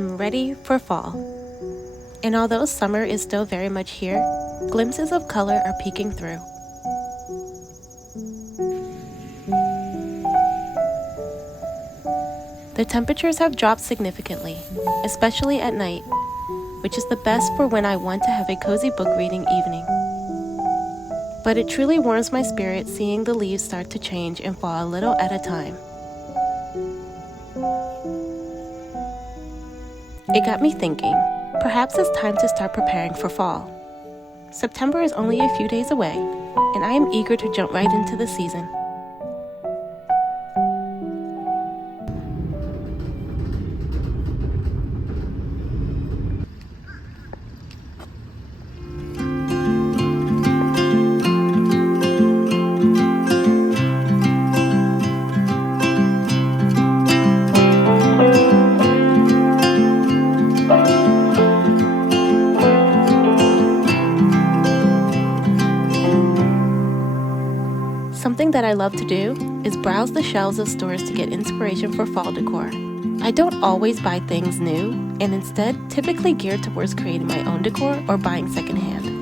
am ready for fall. And although summer is still very much here, glimpses of color are peeking through. The temperatures have dropped significantly, especially at night, which is the best for when I want to have a cozy book reading evening. But it truly warms my spirit seeing the leaves start to change and fall a little at a time. It got me thinking, perhaps it's time to start preparing for fall. September is only a few days away, and I am eager to jump right into the season. Something that I love to do is browse the shelves of stores to get inspiration for fall decor. I don't always buy things new, and instead typically geared towards creating my own decor or buying secondhand.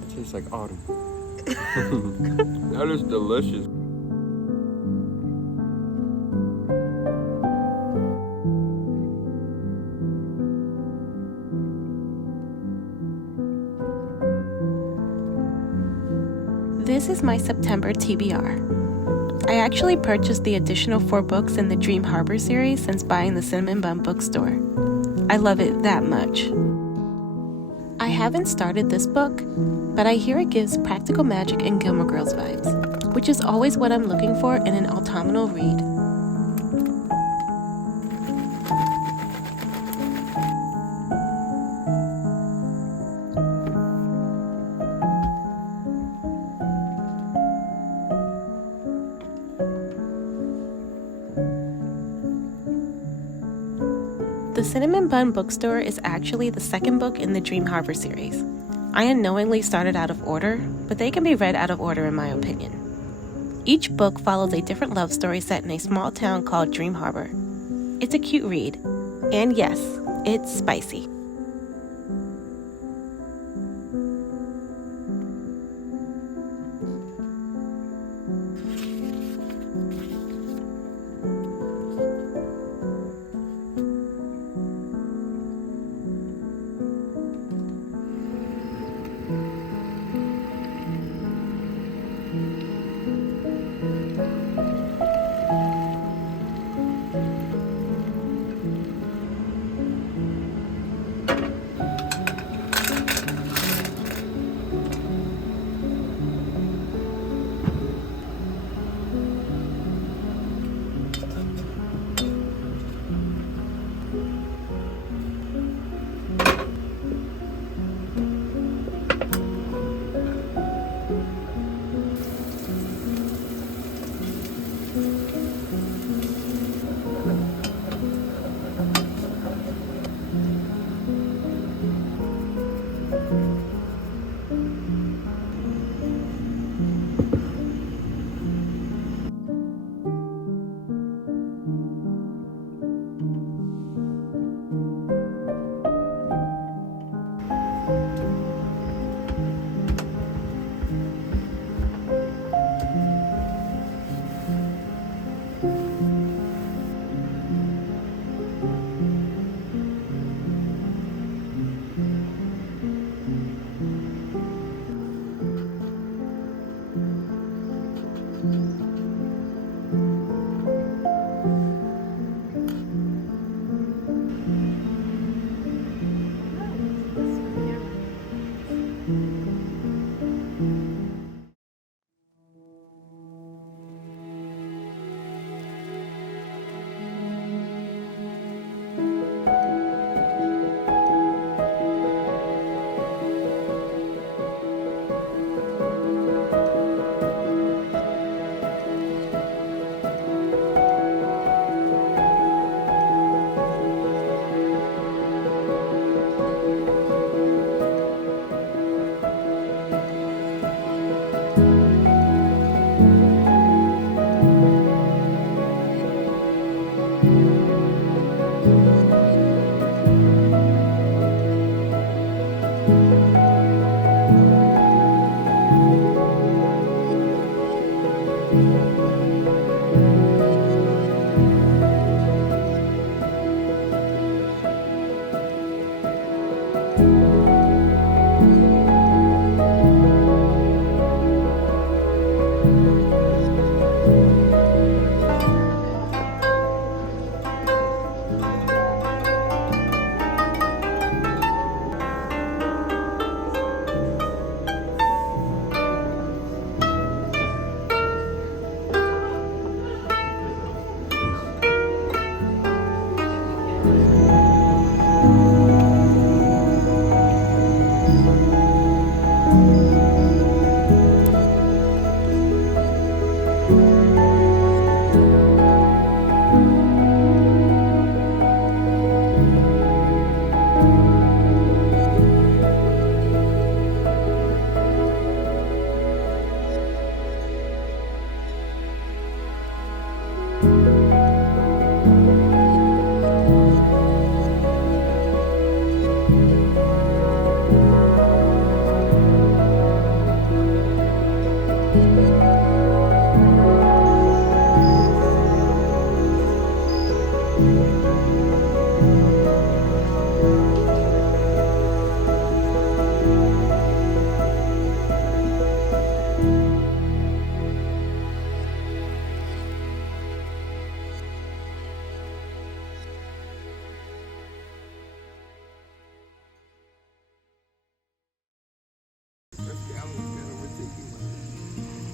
It tastes like autumn. That is delicious. This is my September TBR. I actually purchased the additional 4 books in the Dream Harbor series since buying the Cinnamon Bun bookstore. I love it that much. I haven't started this book, but I hear it gives Practical Magic and Gilmore Girls vibes, which is always what I'm looking for in an autumnal read. The Cinnamon Bun Bookstore is actually the second book in the Dream Harbor series. I unknowingly started out of order, but they can be read out of order in my opinion. Each book follows a different love story set in a small town called Dream Harbor. It's a cute read, and yes, it's spicy.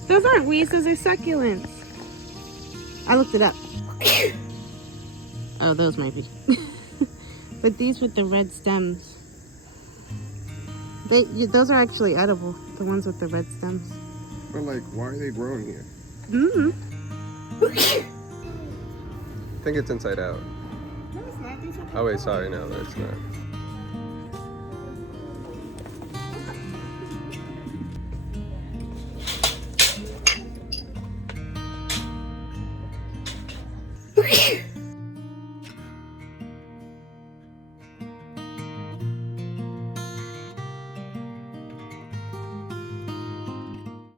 Those aren't weeds, those are succulents. I looked it up. Oh, those might be. But these with the red stems, those are actually edible. The ones with the red stems. But like, why are they growing here? I think it's inside out. No, it's not. These are Oh wait, sorry, no, it's not.